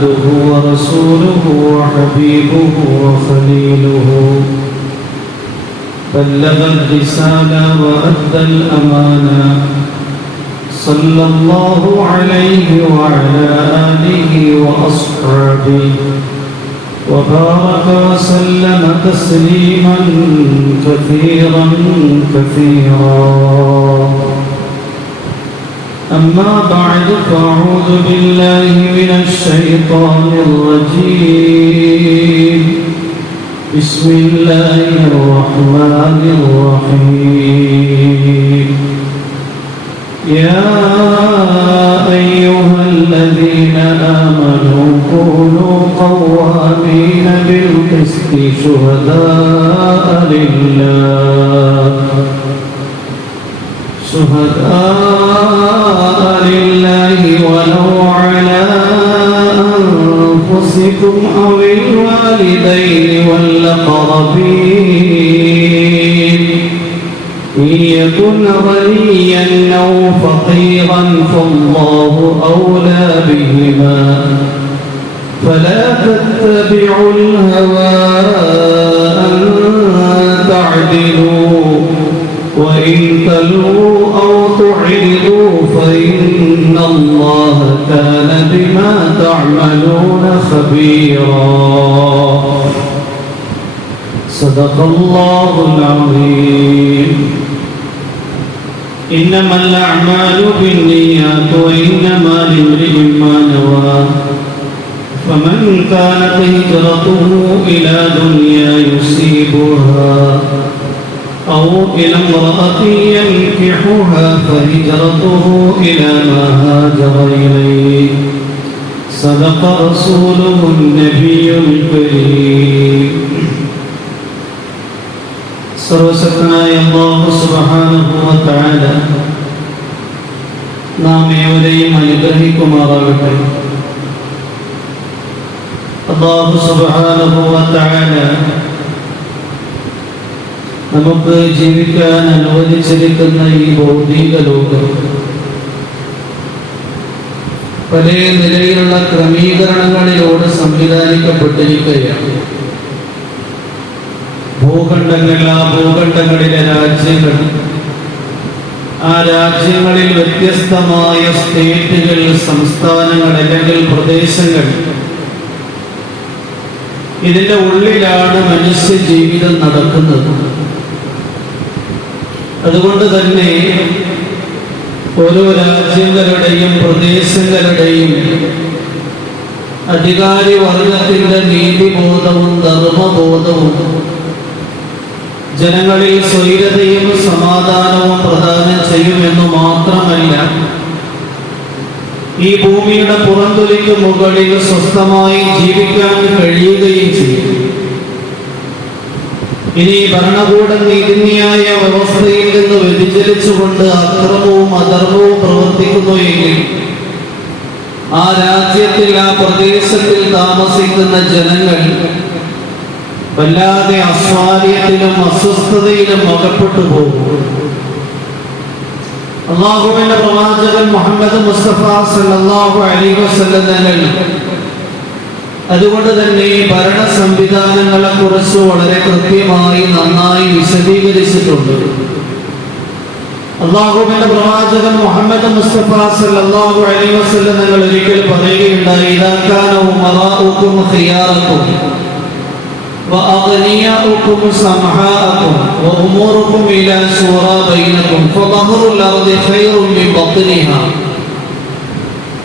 عبده ورسوله وحبيبه وخليله بلغ الرسالة وأدى الأمانة صلى الله عليه وعلى آله وأصحابه وبارك وسلم تسليما كثيرا أما بعد فأعوذ بالله من الشيطان الرجيم بسم الله الرحمن الرحيم يا أيها الذين آمنوا كونوا قوامين بالقسط شهداء لله ولو على أنفسكم أو الوالدين والأقربين إن يكن غنيا أو فقيرا فالله أولى بهما فلا تتبعوا الهوى أن تعدلوا وإن تلووا أو تعرضوا فإن الله كان بما تعملون خبيرا صدق الله العظيم إنما الأعمال بالنيات وإنما لامرئ ما نوى فمن كانت هجرته إلى دنيا يصيبها أو إلى امرأة ينكحها فهجرته إلى ما هاجر إليه صدق رسوله النبي الكريم സർവശക്തനായ അല്ലാഹു സുബ്ഹാനഹു വ തആല നാം ഏവരെയും അനുഗ്രഹിക്കുമാറാകട്ടെ. അല്ലാഹു സുബ്ഹാനഹു വ തആല നമുക്ക് ജീവിക്കാൻ അനുവദിച്ചിരിക്കുന്ന ഈ ഭൗതിക ലോകം പല നിലയിലുള്ള ക്രമീകരണങ്ങളിലൂടെ സംവിധാനിക്കപ്പെട്ടിരിക്കുകയാണ്. ഭൂഖണ്ഡങ്ങളിലെ രാജ്യങ്ങൾ, ആ രാജ്യങ്ങളിൽ വ്യത്യസ്തമായ സ്റ്റേറ്റുകൾ, സംസ്ഥാനങ്ങൾ അല്ലെങ്കിൽ പ്രദേശങ്ങൾ, ഇതിൻ്റെ ഉള്ളിലാണ് മനുഷ്യ ജീവിതം നടക്കുന്നത്. അതുകൊണ്ട് തന്നെ ഓരോ രാജ്യങ്ങളുടെയും പ്രദേശങ്ങളുടെയും അധികാരി വർഗത്തിന്റെ നീതിബോധവും ധർമ്മബോധവും ജനങ്ങളിൽ സ്വൈരതയും സമാധാനവും പ്രദാനം ചെയ്യുമെന്നു മാത്രമല്ല, ഈ ഭൂമിയുടെ പുറംതൊലിക്ക് മുകളിൽ സ്വസ്ഥമായി ജീവിക്കാൻ കഴിയുകയും ചെയ്യും. ഇനി ഭരണകൂട നീതിന്യായ വ്യവസ്ഥയിൽ നിന്ന് വ്യതിചലിച്ചുകൊണ്ട് അക്രമവും അധർമ്മവും പ്രവർത്തിക്കുന്നു എങ്കിൽ ആ രാജ്യത്തിൽ, ആ പ്രദേശത്തിൽ താമസിക്കുന്ന ജനങ്ങൾ വല്ലാതെ അസ്വാര്യത്തിലും അസ്വസ്ഥതയിലും അകപ്പെട്ടു പോകും. അല്ലാഹുവിന്റെ പ്രവാചകൻ മുഹമ്മദ് മുസ്തഫ സല്ലല്ലാഹു അലൈഹി വസല്ലം തങ്ങൾ അതുകൊണ്ട് തന്നെ ഈ ഭരണ സംവിധാനങ്ങളെ കുറിച്ച് വളരെ കൃത്യമായി നന്നായി വിശദീകരിച്ചിട്ടുണ്ട്. അല്ലാഹുവിന്റെ പ്രവാചകൻ മുഹമ്മദ് മുസ്തഫ സല്ലല്ലാഹു അലൈഹി വസല്ലം തങ്ങൾ ഒരിക്കൽ പറയുകയുണ്ടായി, ഇദാ കാന ഉമറാഉകും ഖിയാറകും وأغنياؤكم سمحاءكم وأموركم إلى شورى بينكم فظهر الأرض خير من بطنها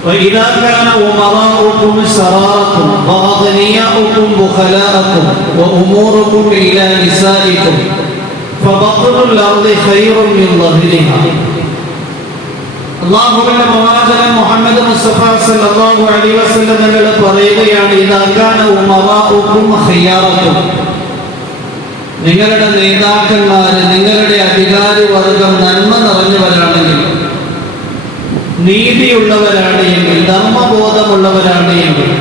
وإذا كان أمراؤكم سراركم وأغنياؤكم بخلاءكم وأموركم إلى نسائكم فبطن الأرض خير من ظهرها. അല്ലാഹുവിന്റെ പ്രവാചകൻ മുഹമ്മദ് മുസ്തഫ സല്ലല്ലാഹു അലൈഹി വസല്ലം തങ്ങൾ പറയുകയാണ്, ഇദാ കാന ഉമറാഉകും ഖിയാറകും, നിങ്ങളുടെ നേതാക്കന്മാർ, നിങ്ങളുടെ അധികാരി വർഗം നന്മ നിറഞ്ഞവരാണെങ്കിൽ, നീതിയുള്ളവരാണ് എങ്കിൽ, ധർമ്മബോധമുള്ളവരാണ് എങ്കിൽ,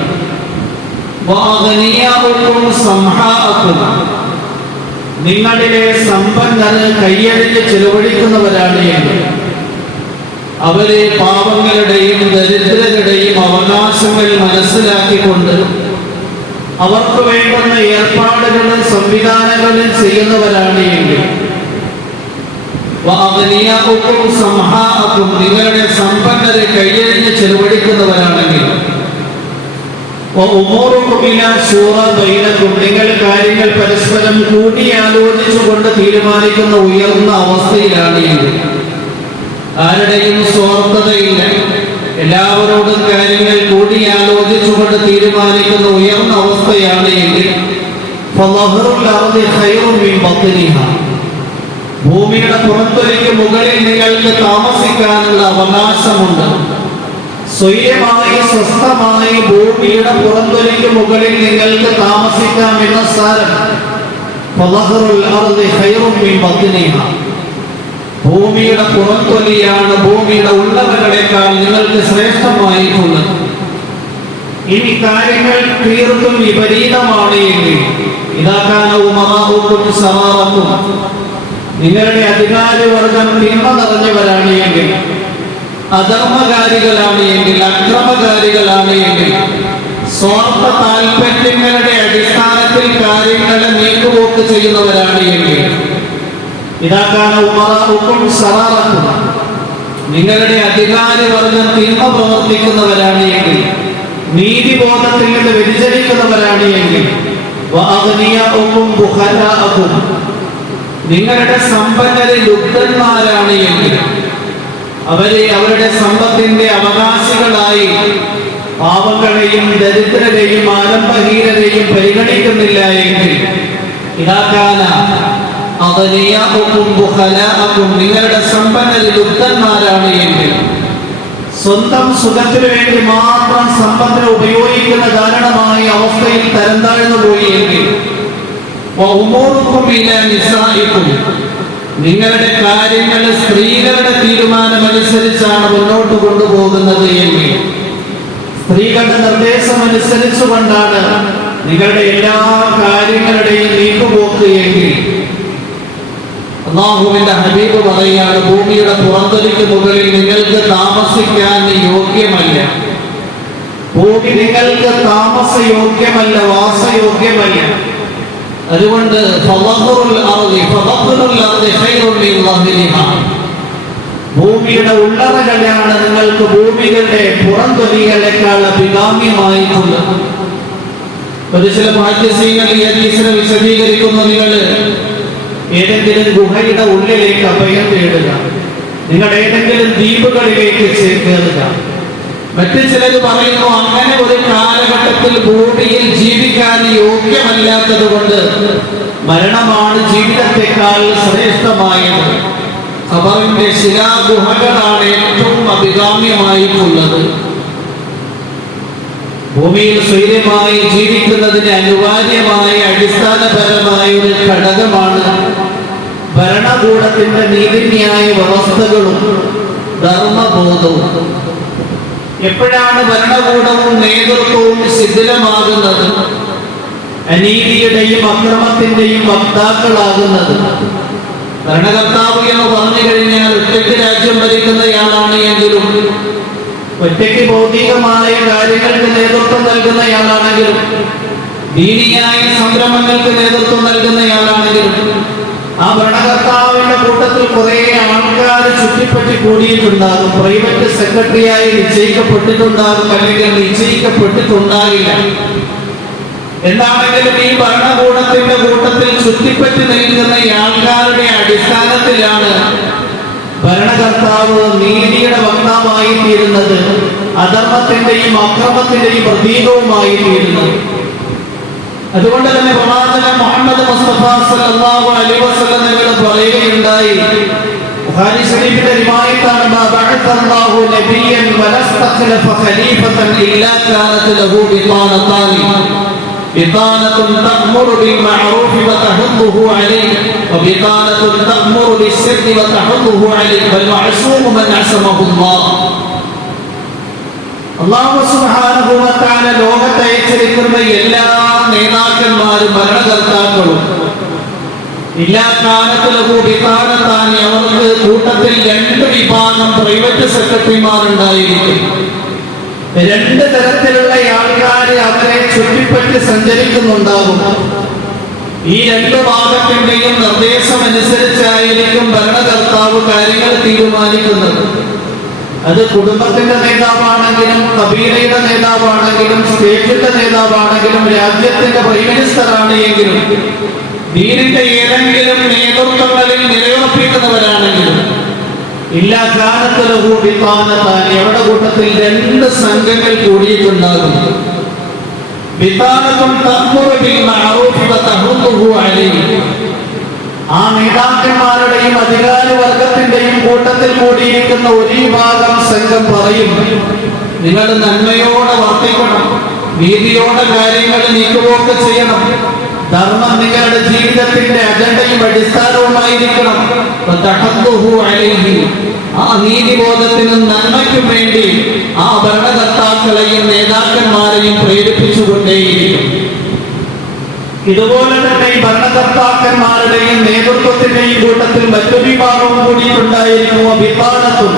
നിങ്ങളിലെ സമ്പന്നർ കൈയടിച്ച് ചെലവഴിക്കുന്നവരാണ് എങ്കിൽ, അവരെ പാവങ്ങളുടെയും ദരിദ്രരുടെയും അവകാശങ്ങൾ മനസ്സിലാക്കിക്കൊണ്ട് അവർക്ക് വേണ്ടുന്ന ഏർപ്പാടുകളും സംവിധാനങ്ങളും ചെയ്യുന്നവരാണ് എങ്കിൽ നിങ്ങളുടെ സമ്പന്നരെ കൈയഴിഞ്ഞ് ചെലവഴിക്കുന്നവരാണെങ്കിൽ നിങ്ങൾ കാര്യങ്ങൾ പരസ്പരം കൂടിയാലോചിച്ചുകൊണ്ട് തീരുമാനിക്കുന്ന ഉയർന്ന അവസ്ഥയിലാണ് എങ്കിൽ ആരുടെയും സ്വാർത്ഥതയില്ല, എല്ലാവരോടും കാര്യങ്ങൾ കൂടിയാലോചിച്ചുകൊണ്ട് തീരുമാനിക്കുന്ന ഉയർന്ന അവസ്ഥയാണ് എങ്കിൽ ഭൂമിയുടെ പുറത്തൊലിക്ക് മുകളിൽ നിങ്ങൾക്ക് താമസിക്കാനുള്ള അവകാശമുണ്ട്. സ്വയമായി സ്വസ്ഥമായി ഭൂമിയുടെ പുറത്തൊലിക്ക് മുകളിൽ നിങ്ങൾക്ക് താമസിക്കാമെന്ന സാരം. ഭൂമിയുടെ പുറത്തൊലിയാണ് ഭൂമിയുടെ ഉള്ളവകളെക്കാൾ നിങ്ങൾക്ക് ശ്രേഷ്ഠമായിട്ടുള്ളത്. ഇനി കാര്യങ്ങൾ തീർത്തും വിപരീതമാണ് എങ്കിൽ നിങ്ങളുടെ അധികാരവർഗം തിന്മ നിറഞ്ഞവരാണ് എങ്കിൽ, അധർമ്മകാരികളാണ് എങ്കിൽ, അക്രമകാരികളാണ് എങ്കിൽ, സ്വാർത്ഥ താല്പര്യങ്ങളുടെ അടിസ്ഥാനത്തിൽ കാര്യങ്ങളെ നീക്കുപോക്ക് ചെയ്യുന്നവരാണ് എങ്കിൽ, നിങ്ങളുടെ അധികാരവർഗം തിന്മ പ്രവർത്തിക്കുന്നവരാണ് എങ്കിൽ, നീതിബോധത്തിൽ നിന്ന് വ്യതിചലിക്കുന്നവരാണ് എങ്കിൽ, നിങ്ങളുടെ സമ്പന്നരെ ലുബ്ധന്മാരാണ് എങ്കിൽ, അവരെ അവരുടെ സമ്പത്തിന്റെ അവകാശികളായി പാവങ്ങളെയും ദരിദ്രരെയും ആലംബഹീനരെയും പരിഗണിക്കുന്നില്ല എങ്കിൽ, നിങ്ങളുടെ സമ്പന്നരെ ലുബ്ധന്മാരാണ് എങ്കിൽ, സ്വന്തം സുഖത്തിനു വേണ്ടി മാത്രം സമ്പത്തിനെ ഉപയോഗിക്കുന്ന കാരണമായ അവസ്ഥയിൽ തരം താഴ്ന്നു പോയി എങ്കിൽ, നിങ്ങളുടെ കാര്യങ്ങൾ സ്ത്രീകളുടെ തീരുമാനമനുസരിച്ചാണ് മുന്നോട്ട് കൊണ്ടുപോകുന്നത് എങ്കിൽ, സ്ത്രീകളുടെ നിർദ്ദേശമനുസരിച്ചുകൊണ്ടാണ് നിങ്ങളുടെ എല്ലാ കാര്യങ്ങളുടെയും നീക്കുപോക്ക് എങ്കിൽ, അല്ലാഹുവിന്റെ ഹബീബ് പറയാണ്, ഭൂമിയുടെ പുറത്തൊലിക്ക് മുകളിൽ നിങ്ങൾക്ക് താമസിക്കാൻ യോഗ്യമല്ല. ഭൂമി നിങ്ങൾക്ക് താമസയോഗ്യമല്ല, വാസയോഗ്യമല്ല. അതുകൊണ്ട് ഭൂമിയുടെ ഉള്ളറകളാണ് നിങ്ങൾക്ക് ഭൂമികളുടെ പുറംതൊലികളെക്കാൾ അഭികാമ്യമായിട്ടുള്ളത്. ഒരു ചില മുഹദ്ദിസീങ്ങൾ ഈ ഹദീസിനെ വിശദീകരിക്കുന്നു. നിങ്ങൾ ഏതെങ്കിലും ഗുഹയുടെ ഉള്ളിലേക്ക് അഭയം തേടുക, നിങ്ങൾ ഏതെങ്കിലും ദ്വീപുകളിലേക്ക് ചേക്കേറുക. മറ്റു ചിലർ പറയുന്നു, അങ്ങനെ ഒരു കാലഘട്ടത്തിൽ ഭൂമിയിൽ ജീവിക്കാൻ യോഗ്യമല്ലാത്തത് കൊണ്ട് മരണമാണ് ജീവിതത്തെക്കാൾ ശ്രേഷ്ഠമായത്. ഖബറിന്റെ ശിലാഗുഹകളാണ് ഏറ്റവും അഭികാമ്യമായിട്ടുള്ളത്. ഭൂമിയിൽ സ്വൈര്യമായി ജീവിക്കുന്നതിന് അനിവാര്യമായ അടിസ്ഥാനപരമായ ഒരു ഘടകമാണ് ഭരണകൂടത്തിന്റെ നീതിന്യായ വ്യവസ്ഥകളും ധർമ്മബോധവും. എപ്പോഴാണ് ഭരണകൂടവും നേതൃത്വവും ശിഥിലമാകുന്നത്, അനീതിയുടെയും അക്രമത്തിന്റെയും വക്താക്കളാകുന്നത്? ഭരണകർത്താവ് എന്ന് പറഞ്ഞു കഴിഞ്ഞാൽ ഒറ്റയ്ക്ക് രാജ്യം ഭരിക്കുന്നയാളാണ് എങ്കിലും, ഒറ്റയ്ക്ക് ഭൗതികമായ കാര്യങ്ങൾക്ക് നേതൃത്വം നൽകുന്നയാളാണെങ്കിലും, ദീനിയായ സംരംഭങ്ങൾക്ക് നേതൃത്വം നൽകുന്നയാളാണെങ്കിലും, ആ ഭരണകർത്താവിന്റെ കൂട്ടത്തിൽ കുറെ ആൾക്കാർ ചുറ്റിപ്പറ്റി കൂടിയിട്ടുണ്ടാകും. പ്രൈവറ്റ് സെക്രട്ടറിയായി നിശ്ചയിക്കപ്പെട്ടിട്ടുണ്ടാകും, അല്ലെങ്കിൽ നിശ്ചയിക്കപ്പെട്ടിട്ടുണ്ടാകില്ല. എന്താണെങ്കിലും ഈ ഭരണകൂടത്തിന്റെ കൂട്ടത്തിൽ ചുറ്റിപ്പറ്റി നിൽക്കുന്ന ആൾക്കാരുടെ അടിസ്ഥാനത്തിലാണ് ഭരണകർത്താവ് നീതിയുടെ വക്താവായി തീരുന്നത്, അധർമ്മത്തിന്റെയും അക്രമത്തിന്റെയും പ്രതീകവുമായി തീരുന്നത്. അതുകൊണ്ട് തന്നെ പ്രവാചകൻ മുഹമ്മദ് മുസ്തഫ സല്ലല്ലാഹു അലൈഹി വസല്ലം തങ്ങൾ പറയുകയുണ്ടായി, ബുഖാരി ശരീഫിന്റെ റിവായത്താണ്, മാ ബഅഅല്ലാഹു നബിയ്യൻ വലസ്തഖലഫ ഖലീഫതൻ ഇല്ലാ കാനത ലഹു ബിതാനതാനി ബിതാനത്തുൻ തഅ്മുറു ബിൽ മഅറൂഫി വതഹദ്ദുഹു അലൈഹി വബിതാനത്തുൻ തഅ്മുറു ബിസ്സിദ്ദി വതഹദ്ദുഹു അലൈഹി വൽ മഅസൂമു മൻ അസമഹുല്ലാഹ്. അല്ലാഹു സുബ്ഹാനഹു വ തആല ലോകത്തെ അയച്ചിരിക്കുന്ന എല്ലാ നേതാക്കന്മാരും ഭരണകർത്താക്കളും ഇല്ലാ കാലത്ത് ലഹു ബിതാനത്താനി, അവർക്ക് കൂട്ടത്തിൽ രണ്ട് വിഭാഗം പ്രൈവറ്റ് സെക്രട്ടറിമാരുണ്ടായിരിക്കും. രണ്ട് തരത്തിലുള്ള ആൾക്കാർ അവരെ ചുറ്റിപ്പറ്റി സഞ്ചരിക്കുന്നുണ്ടാകും. ഈ രണ്ടു ഭാഗത്തിന്റെയും നിർദ്ദേശമനുസരിച്ചായിരിക്കും ഭരണകർത്താവ് കാര്യങ്ങൾ തീരുമാനിക്കുന്നത്. അത് കുടുംബത്തിന്റെ നേതാവാണെങ്കിലും കബീലയുടെ നേതാവാണെങ്കിലും സ്റ്റേറ്റിന്റെ നേതാവാണെങ്കിലും രാജ്യത്തിന്റെ പ്രൈം മിനിസ്റ്റർ ആണ് എങ്കിലും ദീനിന്റെ ഏതെങ്കിലും നേതൃത്വങ്ങളിൽ നിലയുറപ്പിക്കുന്നവരാണെങ്കിലും ഇല്ലാ കാലത്ത് ലഹു ബിതാനത്താനി, അവരുടെ കൂട്ടത്തിൽ രണ്ട് സംഘങ്ങൾ കൂടിയിട്ടുണ്ടാകും. ബിതാനത്തുൻ തഅ്മുറു ബിൽ മഅറൂഫ് വ തഹുദ്ദുഹു അലൈഹി, ആ നേതാക്കന്മാരുടെയും അധികാരവർഗത്തിന്റെയും കൂട്ടത്തിൽ കൂടിയിരിക്കുന്ന ഒരു വിഭാഗം സംഘം പറയും, നിങ്ങൾ നന്മയോടെ വർത്തിക്കണം, നീതിയോടെ കാര്യങ്ങൾ നീക്കുപോക്ക് ചെയ്യണം, ധർമ്മം നിങ്ങളുടെ ജീവിതത്തിന്റെ അജണ്ടയും അടിസ്ഥാനവുമായിരിക്കണം. ആ നീതിബോധത്തിനും നന്മയ്ക്കും വേണ്ടി ആ ഭരണകർത്താക്കളെയും നേതാക്കന്മാരെയും പ്രേരിപ്പിച്ചുകൊണ്ടേയിരിക്കും. ഇതുപോലെ തന്നെ ഈ ഭരണകർത്താക്കന്മാരുടെയും നേതൃത്വത്തിന്റെയും കൂട്ടത്തിൽ മറ്റൊരു വിഭാഗവും കൂടിയിട്ടുണ്ടായിരിക്കും. ബിതാനത്തുൻ,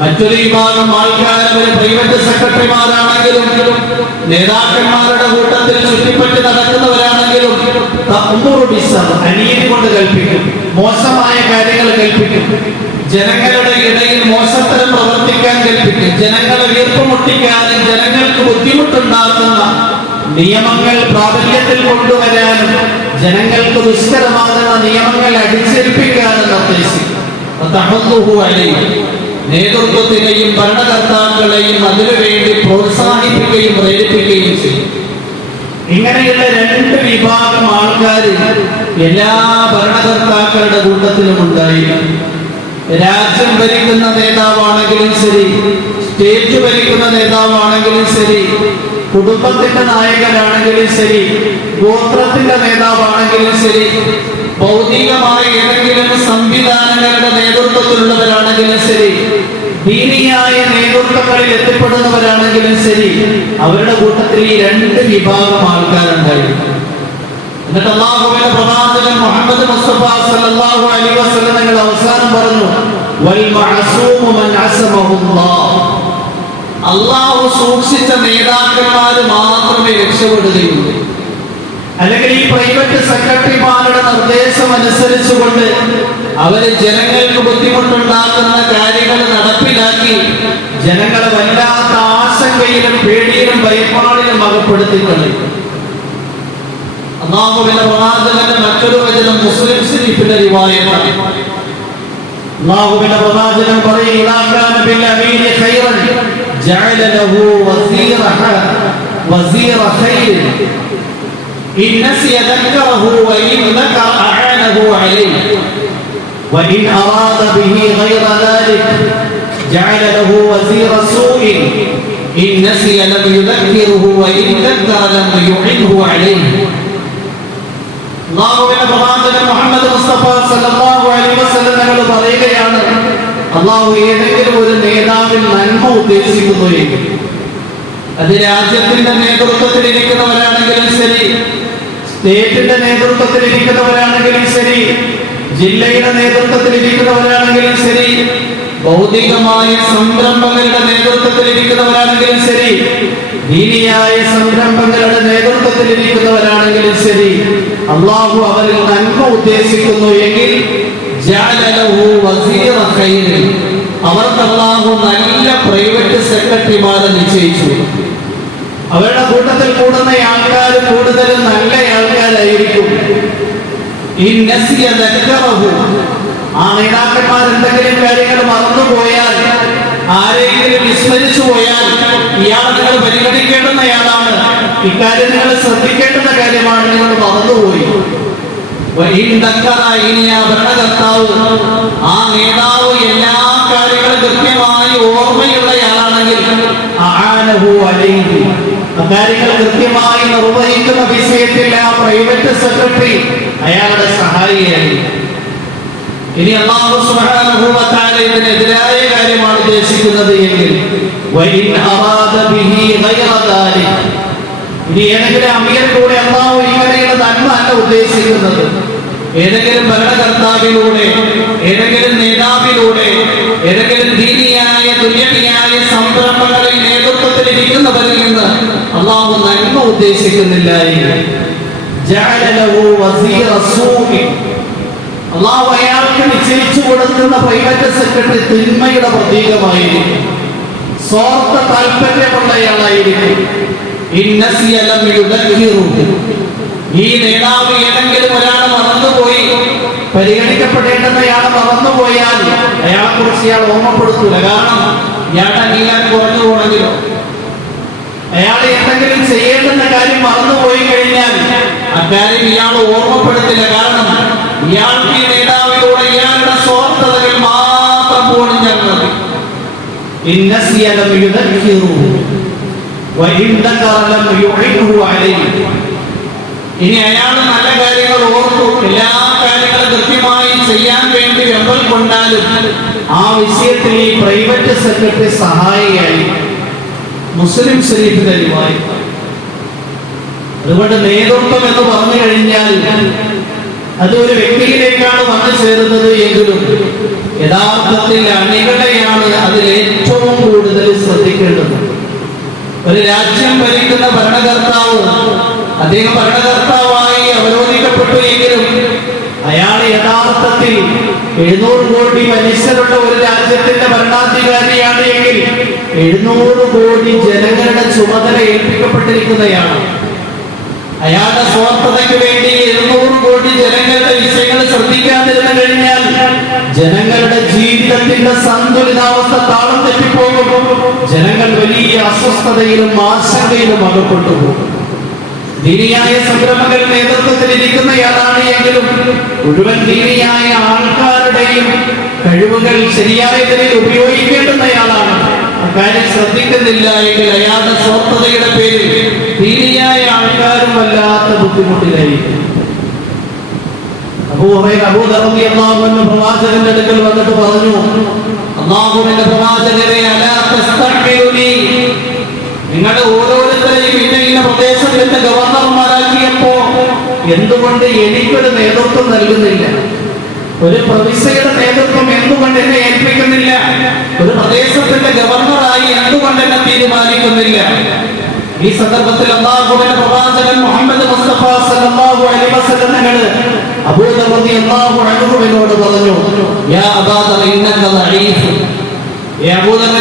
മറ്റൊരു വിഭാഗം ആൾക്കാർ പ്രൈവറ്റ് സെക്രട്ടറിമാരാണെങ്കിലും നേതാക്കന്മാരുടെ കൂട്ടത്തിൽ ചുറ്റിപ്പറ്റി നടക്കുന്നവരാണെങ്കിലും അനീതി കൊണ്ട് കൽപ്പിക്കും, മോശമായ കാര്യങ്ങൾ കൽപ്പിക്കും, ജനങ്ങളുടെ ഇടയിൽ മോശത്തരം പ്രവർത്തിക്കാൻ കൽപ്പിക്കും, ജനങ്ങളെ വീർപ്പുമുട്ടിക്കാനും ജനങ്ങൾക്ക് ബുദ്ധിമുട്ടുണ്ടാക്കുന്ന നിയമങ്ങൾ പ്രാബല്യത്തിൽ കൊണ്ടുവരാനും ജനങ്ങൾക്ക് ദുഷ്കരമാകുന്ന നിയമങ്ങൾ അടിച്ചേൽപ്പിക്കാനും നിർദ്ദേശിക്കും. നേതൃത്വത്തിനെയും ഭരണകർത്താക്കളെയും അതിനുവേണ്ടി പ്രോത്സാഹിപ്പിക്കുകയും പ്രേരിപ്പിക്കുകയും ചെയ്യും. ഇങ്ങനെയുള്ള രണ്ട് വിഭാഗം ആൾക്കാർ എല്ലാ ഭരണകർത്താക്കളുടെ കൂട്ടത്തിലും ഉണ്ടായിരിക്കും. രാജ്യം ഭരിക്കുന്ന നേതാവാണെങ്കിലും ശരി, സ്റ്റേറ്റ് ഭരിക്കുന്ന നേതാവാണെങ്കിലും ശരി, കുടുംബത്തിന്റെ നായകനാണെങ്കിലും ശരി, ഗോത്രത്തിന്റെ നേതാവാണെങ്കിലും ശരി, ഭൗതികമായ ഏതെങ്കിലും സംവിധാനങ്ങളുടെ നേതൃത്വത്തിലുള്ളവരാണെങ്കിലും ശരി, ദീനിയായ നേതൃത്വങ്ങളിൽ എത്തിപ്പെടുന്നവരാണെങ്കിലും ശരി, അവരുടെ കൂട്ടത്തിൽ ഈ രണ്ട് വിഭാഗം ആൾക്കാരുണ്ടായിരുന്നു. എന്നിട്ട് അല്ലാഹുവിന്റെ പ്രവാചകൻ മുഹമ്മദ് മുസ്തഫ സല്ലല്ലാഹു അലൈഹി വസല്ലം തങ്ങൾ അവസാനം പറഞ്ഞു, വൽ മഅസൂമു മൻ അസമഹുല്ലാഹ്, അല്ലാഹു സൂക്ഷിച്ച നേതാക്കന്മാർ മാത്രമേ രക്ഷപ്പെടുകയുള്ളൂ. അല്ലെങ്കിൽ ഈ പ്രൈവറ്റ് സെക്രട്ടറിമാരുടെ നിർദ്ദേശം അനുസരിച്ചുകൊണ്ട് അവര് ജനങ്ങൾക്ക് ബുദ്ധിമുട്ടുണ്ടാക്കുന്ന കാര്യങ്ങൾ നടപ്പിലാക്കി ജനങ്ങളെ വല്ലാത്ത ആശങ്കയിലും പേടിയിലും ഭയപ്പാടിലും അകപ്പെടുത്തിക്കളി. അല്ലാഹുവിന്റെ പ്രവാചകന്റെ മറ്റൊരു വചനം മുസ്ലിം ശരീഫിന്റെ റിവായത്താണ്. അല്ലാഹുവിന്റെ പ്രവാചകൻ പറയും, ഇദാ കാന ബിൽ അമീനി ഖൈറൻ ജഅല ലഹു വസീറ ഖൈർ إن نسي ذكره وإن ذكر أعانه عليه وإن أراد به غير ذلك جعل له وزير سوء إن نسي لم يذكره وإن ذكر لم يعنه عليه. അല്ലാഹുവിന്റെ പ്രവാചകൻ മുഹമ്മദ് മുസ്തഫ സല്ലല്ലാഹു അലൈഹി വസല്ലം തങ്ങൾ പറയുകയാണ്, അല്ലാഹു ഏതെങ്കിലും ഒരു നേതാവിൽ നന്മ ഉദ്ദേശിക്കുന്നുവെങ്കിൽ അത് രാജ്യത്തിന്റെ നേതൃത്വത്തിൽ ഇരിക്കുന്നവരാണെങ്കിലും ശരി, സ്റ്റേറ്റിന്റെ നേതൃത്വത്തിൽ ഇരിക്കുന്നവരാണെങ്കിലും ശരി, ജില്ലയുടെ നേതൃത്വത്തിൽ ഇരിക്കുന്നവരാണെങ്കിലും ശരി, ഭൗതികമായ സംരംഭങ്ങളുടെ നേതൃത്വത്തിൽ ഇരിക്കുന്നവരാണെങ്കിലും ശരി, ദീനിയായ സംരംഭങ്ങളുടെ നേതൃത്വത്തിൽ ഇരിക്കുന്നവരാണെങ്കിലും ശരി, അല്ലാഹു അവരിൽ നന്മ ഉദ്ദേശിക്കുന്നു എങ്കിൽ ജഅല ലഹു വസീറ ഖൈർ, അവർക്ക് അല്ലാഹു നല്ല പ്രൈവറ്റ് സെക്രട്ടറിമാരെ നിശ്ചയിച്ചു. അവരുടെ കൂട്ടത്തിൽ കൂടുന്ന ആൾക്കാർ കൂടുതലും നല്ല ആൾക്കാരായിരിക്കും. ഈ നസിയ ദക്കറഹു, ആ നേതാക്കന്മാർ എന്തെങ്കിലും കാര്യങ്ങൾ മറന്നുപോയാൽ, ആരെങ്കിലും വിസ്മരിച്ചു പോയാൽ, ഇയാൾ നിങ്ങൾ പരിഗണിക്കേണ്ടുന്നയാളാണ്, ഇക്കാര്യം നിങ്ങൾ ശ്രദ്ധിക്കേണ്ടുന്ന കാര്യമാണ്, നിങ്ങൾ മറന്നുപോയി. ഇനി ആ ഭരണകർത്താവ്, ആ നേതാവ് എല്ലാ കാര്യങ്ങളും കൃത്യമായി ഓർമ്മയുള്ളയാളാണെങ്കിൽ കാര്യങ്ങൾ കൃത്യമായി നിർവഹിക്കുന്ന വിഷയത്തിൽ ആ പ്രൈവറ്റ് സെക്രട്ടറി അയാളുടെ സഹായിയായി. ഇനി അല്ലാഹു സുബ്ഹാനഹു വ തആല ഇതിനെതിരായ കാര്യമാണ് ഉദ്ദേശിക്കുന്നത് എങ്കിൽ വഇൻ അറാദ ബിഹി ഗൈറ ദാലിക്, ഇനി ഏതെങ്കിലും അമീർ കൂടെ അല്ലാഹു ഇങ്ങനെയുള്ള നന്മ അല്ല ഉദ്ദേശിക്കുന്നത്, ഏതെങ്കിലും ഭരണകർത്താവിലൂടെ, ഏതെങ്കിലും നേതാവിലൂടെ, ഏതെങ്കിലും ദീനിയായ ദുന്യവിയായ സംരംഭങ്ങളിൽ നേതൃത്വത്തിലിരിക്കുന്നവരിൽ നിന്ന് അള്ളാഹു നന്മ ഉദ്ദേശിക്കുന്നില്ല എങ്കിൽ അള്ളാഹു അയാൾക്ക് നിശ്ചയിച്ചു കൊടുക്കുന്ന പ്രൈവറ്റ് സെക്രട്ടറി തിന്മയുടെ പ്രതീകമായിരിക്കും, സ്വാർത്ഥ താല്പര്യമുള്ളയാളായിരിക്കും. ഈ നേതാവ് ഏതെങ്കിലും ഒരാൾ മറന്നുപോയി, പരിഗണിക്കപ്പെടേണ്ടുന്നയാൾ മറന്നുപോയാൽ അയാളെ കുറിച്ച് ഇയാൾ ഓർമ്മപ്പെടുത്തൂല. കാരണം ഇയാളുടെ അംഗീകാരം കുറഞ്ഞു പോകണമെങ്കിലോ അയാൾ എന്തെങ്കിലും ചെയ്യേണ്ടുന്ന കാര്യം മറന്നുപോയി കഴിഞ്ഞാൽ അക്കാര്യം ഇയാൾ ഓർമ്മപ്പെടുത്തില്ല. കാരണം ഇയാൾക്ക് ഈ നേതാവിലൂടെ ഇയാളുടെ സ്വാർത്ഥതകൾ മാത്രം പോണിഞ്ഞാൽ മതി. ഇനി അയാൾ നല്ല കാര്യങ്ങൾ ഓർത്തു, എല്ലാ കാര്യങ്ങളും കൃത്യമായി ചെയ്യാൻ വേണ്ടി വെമ്പൽ കൊണ്ടാലും ആ വിഷയത്തിൽ ഈ പ്രൈവറ്റ് സെക്രട്ടറി സഹായിയായി മുസ്ലിം ശരീഫിന്റെ രൂപമായി. അതുകൊണ്ട് നേതൃത്വം എന്ന് പറഞ്ഞു കഴിഞ്ഞാൽ അതൊരു വ്യക്തിയിലേക്കാണ് വന്നു ചേരുന്നത് എങ്കിലും യഥാർത്ഥത്തിൽ അണികളെയാണ് അതിൽ ഏറ്റവും കൂടുതൽ ശ്രദ്ധിക്കേണ്ടത്. ഒരു രാജ്യം ഭരിക്കുന്ന ഭരണകർത്താവ് അദ്ദേഹം ഭരണകർത്താവായി അവരോധിക്കപ്പെട്ടു എങ്കിലും അയാൾ യഥാർത്ഥത്തിൽ 700 കോടി മനുഷ്യരുള്ള ഒരു രാജ്യത്തിന്റെ ഭരണാധികാരിയാണ് എങ്കിൽ 700 കോടി ജനങ്ങളുടെ ചുമതല ഏൽപ്പിക്കപ്പെട്ടിരിക്കുന്നയാളാണ്. അയാളുടെ സ്വാർത്ഥതയ്ക്ക് വേണ്ടി 700 കോടി ജനങ്ങളുടെ വിഷയങ്ങൾ ശ്രദ്ധിക്കാതിരുന്നു കഴിഞ്ഞാൽ ജനങ്ങളുടെ ജീവിതത്തിന്റെ സന്തുലിതാവസ്ഥ താളം തെറ്റിപ്പോകും. ജനങ്ങൾ വലിയ അസ്വസ്ഥതയിലും ആശങ്കയിലും അകപ്പെട്ടു പോകും. ദീനിയായ സംരംഭകർ നേതൃത്വത്തിലിരിക്കുന്നയാളാണ് എങ്കിലും മുഴുവൻ ദീനിയായ ആൾക്കാരുടെയും കഴിവുകൾ ശരിയായ നിലയിൽ ഉപയോഗിക്കേണ്ടുന്നയാളാണ്. അക്കാര്യം ശ്രദ്ധിക്കുന്നില്ല എങ്കിൽ അയാളുടെ സ്വാർത്ഥതയുടെ പേരിൽ ദീനിയായ ആൾക്കാരും വല്ലാത്ത ബുദ്ധിമുട്ടിലായിരിക്കും. പ്രവാചകന്റെ അടുക്കൽ വന്നിട്ട് പറഞ്ഞു, അല്ലാഹുവിന്റെ പ്രവാചകരെ, അലാ തസ്തഅ്മിലുനി, നിങ്ങളുടെ ഓരോരുത്തരെയും ഇന്ന ഇന്ന പ്രദേശത്തിന്റെ ഗവർണർമാരാക്കിയപ്പോ എന്തുകൊണ്ട് എനിക്കൊരു നേതൃത്വം നൽകുന്നില്ല? ഒരു പ്രവിശ്യയുടെ നേതൃത്വം എന്തുകൊണ്ട് എന്നെ ഏൽപ്പിക്കുന്നില്ല? ഒരു പ്രദേശത്തിന്റെ ഗവർണറായി എന്തുകൊണ്ട് എന്നെ തീരുമാനിക്കുന്നില്ല? ഈ സന്ദർഭത്തിൽ അല്ലാഹുവിന്റെ പ്രവാചകൻ മുഹമ്മദ് മുസ്തഫ സല്ലല്ലാഹു അലൈഹി വസല്ലം തങ്ങൾ അബൂദർ റളിയല്ലാഹു അൻഹുവിനോട് പറഞ്ഞു, യാ അബൂദർ ഇന്നക ദഈഫ്,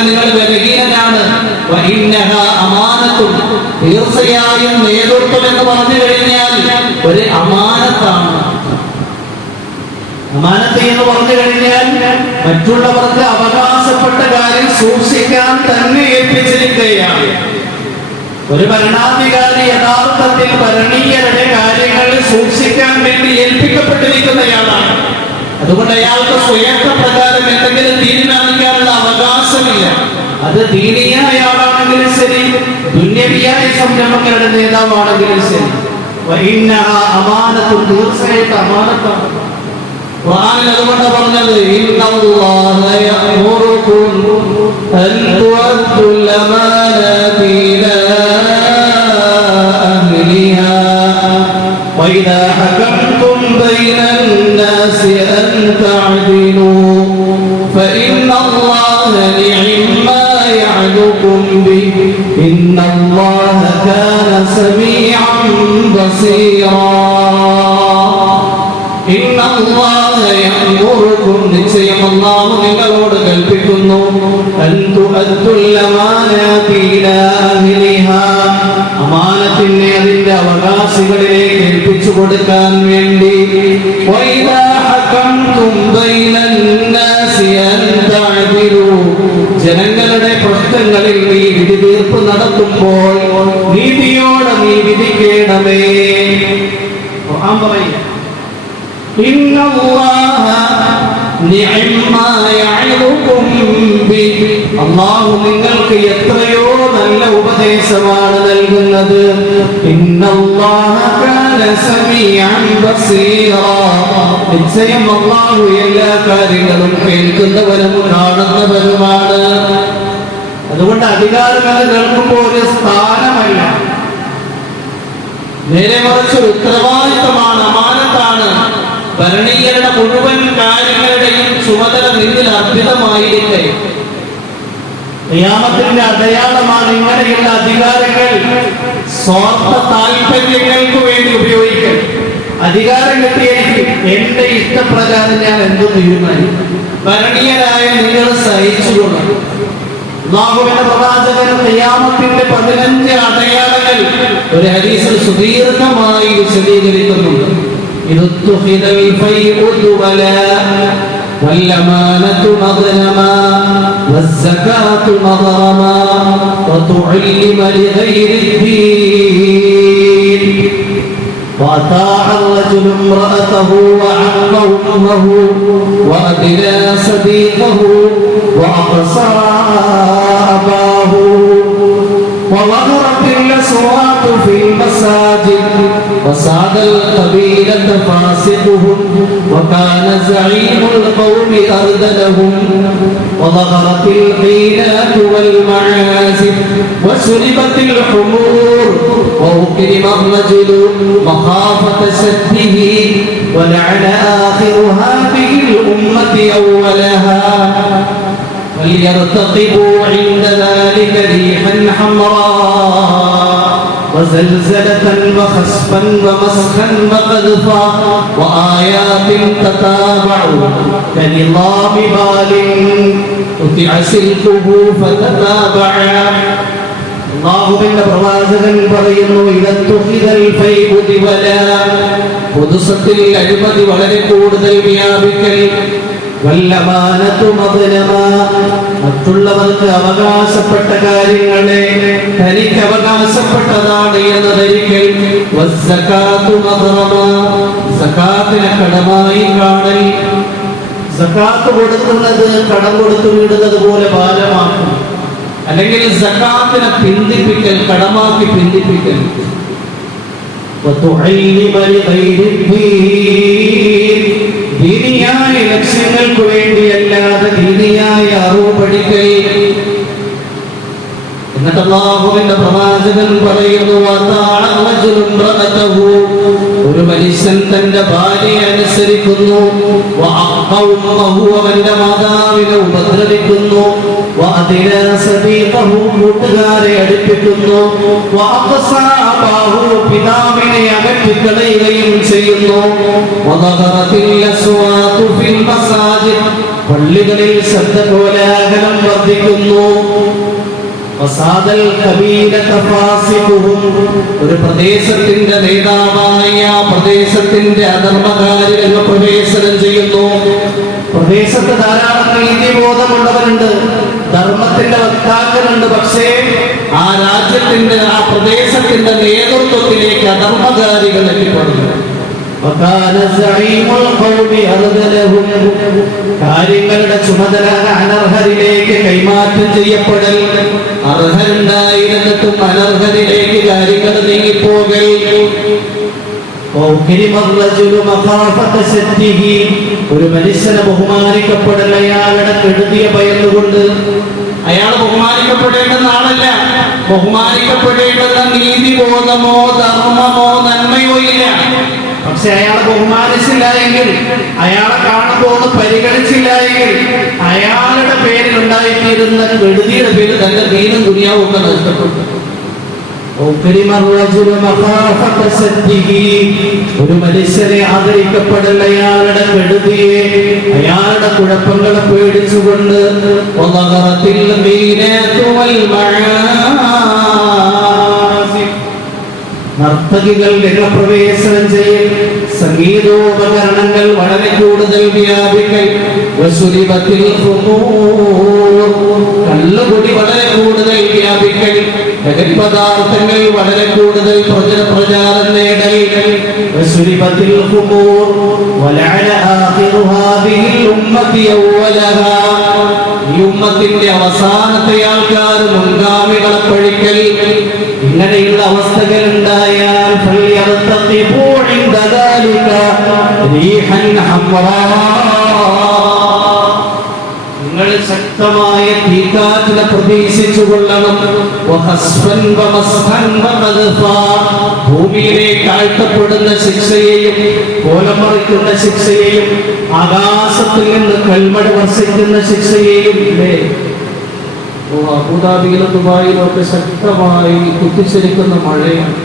നിങ്ങൾ ബലഹീനനാണ്. തീർച്ചയായും നേതൃത്വം എന്ന് പറഞ്ഞു കഴിഞ്ഞാൽ ഒരു അമാനത്താണ്. അമാനത്ത് എന്ന് പറഞ്ഞു കഴിഞ്ഞാൽ മറ്റുള്ളവർക്ക് അവകാശപ്പെട്ട കാര്യം സൂക്ഷിക്കാൻ തന്നെ ഏൽപ്പിച്ചിരിക്കുകയാണ്. ഒരു ഭരണാധികാരി യഥാർത്ഥത്തിൽ ഭരണീയരുടെ കാര്യങ്ങൾ സൂക്ഷിക്കാൻ വേണ്ടി ഏൽപ്പിക്കപ്പെട്ടിരിക്കുന്നയാളാണ്. അതുകൊണ്ട് അയാൾക്ക് സ്വയപ്രകാരം എന്തെങ്കിലും തീരുമാനിക്കാനുള്ള അവകാശമില്ല. അത് ദീനിയായ ആളാണെങ്കിലും ശരി, ദുന്യവിയായ സംരംഭങ്ങളുടെ നേതാവാണെങ്കിലും ശരി, അമാനത്തും തീർച്ചയായിട്ടും അമാനത്താണ്. ഖുർആനിൽ അതുകൊണ്ട് പറഞ്ഞത്, ഇന്നല്ലാഹ യഅ്മുറുകും അൻ തുഅദ്ദുൽ അമാനാതി ഇലാ അഹ്ലിഹാ വഇദാ ഹകംതും ബൈനൻ നാസി അൻ തഅദിലൂ ഫഇന്നല്ലാഹ നിഅമ്മാ യഅദുകും ബിഹി ഇന്നല്ലാഹ കാന സമീഅൻ ബസീറാ. നിശ്ചയം അല്ലാഹു നിങ്ങളോട് കൽപ്പിക്കുന്നു, അമാനത്തിനെ അതിന്റെ അവകാശികളിലേക്ക് ഏൽപ്പിച്ചു കൊടുക്കാൻ വേണ്ടി. ജനങ്ങളുടെ പ്രശ്നങ്ങളിൽ നീ വിധി തീർപ്പ് നടത്തുമ്പോൾ നീതിയോടെ നീ വിധിക്കണമേ. ഖുർആൻ പറയുക, അല്ലാഹു നിങ്ങൾക്ക് എത്രയോ നല്ല ഉപദേശമാണ് നൽകുന്നത്. നിശ്ചയം അല്ലാഹു എല്ലാ കാര്യങ്ങളും കേൾക്കുന്നവരും കാണുന്നവരുമാണ്. അതുകൊണ്ട് അധികാരങ്ങൾ കേൾക്കുമ്പോൾ ഒരു സ്ഥാനമല്ല, നേരെ മറിച്ച് ഒരു ഉത്തരവാദിത്തമാണ്, അമാനത്താണ്. ഭരണീയരുടെ മുഴുവൻ കാര്യങ്ങളുടെയും ചുമതല നിന്നിൽ അർപ്പിതമായിരിക്കെ ഖിയാമത്തിന്റെ അടയാളമാണ് ഇങ്ങനെയുള്ള അധികാരങ്ങൾ സ്വാർത്ഥ താല്പര്യങ്ങൾക്ക് വേണ്ടി ഉപയോഗിക്കൽ. അധികാരം കിട്ടിയെങ്കിൽ എന്റെ ഇഷ്ടപ്രകാരം ഞാൻ എന്തു തീരുമാനിക്കും. ഭരണീയരായ നിങ്ങൾ സഹിച്ചുകൊള്ളണം. അല്ലാഹുവിന്റെ പ്രവാചകൻ ഖിയാമത്തിന്റെ 15 അടയാളങ്ങൾ ഒരു ഹദീസിൽ സുദീർഘമായി വിശദീകരിക്കുന്നുണ്ട്. ഇതുത്തുഖിദൽ ഫൈഉ വലാ വല്ലമാനതു മദ്ലമാ വസ്സകാതു മദ്റമാ വതുഅല്ലിമ ലിഗൈരിദ്ദീൻ وأطاع الرجل امرأته وعق أمه وأدلى صديقه وأقصى أباه وظهرت الأصوات في المساجد وساد القبيلة فاسقهم وكان زعيم القوم أرذلهم وظهرت القينات والمعازف وسلبت الحمور وأكرم الرجل مخافة سده ولعن آخر هذه الأمة أولها فليرتقبوا عند ذلك ريحا حمراء وزلزلة وخسفا ومسخا وقذفا وآيات تتابع كنظام بال قطع سلكه فتتابعا. അല്ലാഹുവിന്റെ പ്രവാചകൻ പറയുന്നു, ഇദത്തുഖിദൽ ഫൈഉ വലാ, പൊതുസത്തിൽ അഴിമതി വളരെ കൂടുതൽ വ്യാപിക്കൽ, വല്ലമാനതു മദ്ലമാ, മറ്റുള്ളവർക്ക് അവകാശപ്പെട്ട കാര്യങ്ങളെ തനിക്ക് അവകാശപ്പെട്ടതാണ് എന്ന് ധരിക്കൽ, വസ്സകാതു മദ്റമാ, സകാത്തിനെ കടമായി കാണൽ. സകാത്ത് കൊടുക്കുന്നത് കടം കൊടുത്തു വിടുന്നത് പോലെ ഭാരമാക്കും, അല്ലെങ്കിൽ സകാത്തിനെ പിന്തിപ്പിക്കൽ, കടമാക്കി പിന്തിപ്പിക്കൽ. ദീനിയായ ലക്ഷ്യങ്ങൾക്ക് വേണ്ടിയല്ലാതെ ദീനിയായ അറിവ് പഠിക്കൽ. എന്നിട്ട് അല്ലാഹുവിന്റെ പ്രവാചകൻ പറയുന്നു, ഒരു മനുഷ്യൻ തന്റെ ഭാര്യയെ അനുസരിക്കുന്നു, അവന്റെ മാതാവിനെ ഉപദ്രവിക്കുന്നു, കൂട്ടുകാരെ അടുപ്പിക്കുന്നു, പിതാവിനെ അകറ്റിക്കളയുകയും ചെയ്യുന്നു. പള്ളികളിൽ ശബ്ദകോലാഹലം വർദ്ധിക്കുന്നു. ഒരു പ്രദേശത്തിന്റെ നേതാവായ പ്രദേശത്തിന്റെ അധർമ്മകാരികൾ പ്രവേശനം ചെയ്യുന്നു. പ്രദേശത്ത് ധാരാളം നീതിബോധമുള്ളവരുണ്ട്, ധർമ്മത്തിന്റെ വക്താക്കളുണ്ട്. പക്ഷേ ആ രാജ്യത്തിന്റെ, ആ പ്രദേശത്തിന്റെ നേതൃത്വത്തിലേക്ക് അധർമ്മകാരികൾ എത്തിപ്പെടുന്നു. കാര്യങ്ങളുടെ ചുമതല അനർഹരിലേക്ക് കൈമാറ്റം ചെയ്യപ്പെടൽ, അർഹരുണ്ടായിരുന്നിട്ടും അനർഹരിലേക്ക് കാര്യങ്ങൾ നീങ്ങിപ്പോകൽ. ഒരു മനുഷ്യനെ ബഹുമാനിക്കപ്പെടൽ അയാളുടെ കെടുതിയെ ഭയന്നുകൊണ്ട്. അയാൾ ബഹുമാനിക്കപ്പെടേണ്ടുന്ന ആളല്ല, ബഹുമാനിക്കപ്പെടേണ്ടുന്ന നീതിബോധമോ ധർമ്മമോ നന്മയോ ഇല്ല. പക്ഷെ അയാളെ ബഹുമാനിച്ചില്ല എങ്കിൽ, അയാളെ കാണുമ്പോൾ പരിഗണിച്ചില്ല എങ്കിൽ, അയാളുടെ പേരിൽ ഉണ്ടായിത്തീരുന്ന കെടുതിയുടെ പേരിൽ തന്റെ ദീനും ദുനിയാവും ഒക്കെ നഷ്ടപ്പെട്ടു. ഒരു മനുഷ്യനെ ആദരിക്കപ്പെടൽ അയാളുടെ കെടുതിയെ, അയാളുടെ കുഴപ്പങ്ങളെ പേടിച്ചുകൊണ്ട്. നർത്തകികൾ രംഗപ്രവേശനം ചെയ്യൽ, സംഗീതോപകരണങ്ങൾ വളരെ കൂടുതൽ വ്യാപിക്കൽ, കള്ളുകുടി വളരെ കൂടുതൽ വ്യാപിക്കൽ, ലഹരി പദാർത്ഥങ്ങൾ വളരെ കൂടുതൽ പ്രചാരം നേടൽ. ഈ ഉമ്മത്തിന്റെ അവസാനത്തെ ആൾക്കാർ മുൻഗാമികളെ പഴിക്കൽ. ഇങ്ങനെയുള്ള അവസ്ഥകൾ ഉണ്ടായാൽ നിങ്ങൾ ശക്തമായ തീക്കാറ്റിനെ പ്രതീക്ഷിച്ചു കൊള്ളണം. ഭൂമിയിലേക്ക് ആഴ്ത്തപ്പെടുന്ന ശിക്ഷയെയും കോലമറിക്കുന്ന ശിക്ഷയെയും ആകാശത്തിൽ നിന്ന് കൽമഴ വർഷിക്കുന്ന ശിക്ഷയെയും ഇല്ലേ? അബുദാബിയിലും ദുബായിലും ഒക്കെ ശക്തമായി കുത്തിച്ചരിക്കുന്ന മഴയാണ്.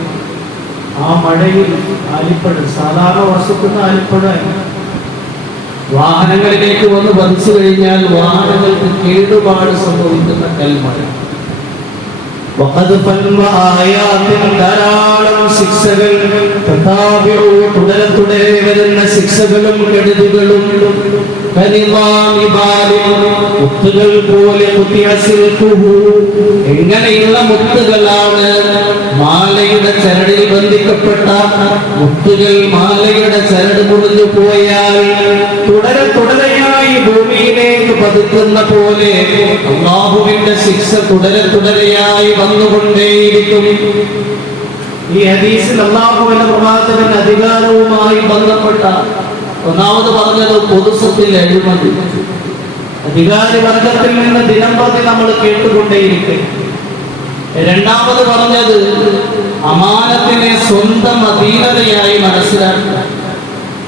ആ മഴയിൽ ആലിപ്പഴ, സാധാരണ വർഷക്കുന്ന ആലിപ്പഴ വാഹനങ്ങളിലേക്ക് വന്ന് പതിച്ചു കഴിഞ്ഞാൽ വാഹനങ്ങൾക്ക് കേടുപാട് സംഭവിക്കുന്ന കൽമഴ. ധാരാളം ശിക്ഷകൾ, തുടരെ വരുന്ന ശിക്ഷകളും കെടുതികളും മുത്തുകൾ പോലെ എങ്ങനെയുള്ള മുത്തുകളാണ്? മാലയുടെ ചരടിൽ ബന്ധിക്കപ്പെട്ട മുത്തുകൾ മാലയുടെ ചരട് മുറിഞ്ഞു പോയാൽ തുടരെയായി ഭൂമിയിലേക്ക് പതുക്കുന്ന പോലെ അല്ലാഹുവിന്റെ ശിക്ഷ തുടരെയായി വന്നുകൊണ്ടേയിരിക്കും. ഈ ഹദീസിൽ അല്ലാഹുവിന്റെ പ്രവാചകന്റെ അധികാരവുമായി ബന്ധപ്പെട്ട ഒന്നാമത് പറഞ്ഞത് പൊതുസ്വത്തിൽ അഴിമതി. അധികാരി വർഗത്തിൽ നിന്ന് ദിനംപ്രതി നമ്മൾ കേട്ടുകൊണ്ടേയിരിക്കും. രണ്ടാമത് പറഞ്ഞത് അമാനത്തിനെ സ്വന്തം അധീനതയായി മനസ്സിലാക്കുക.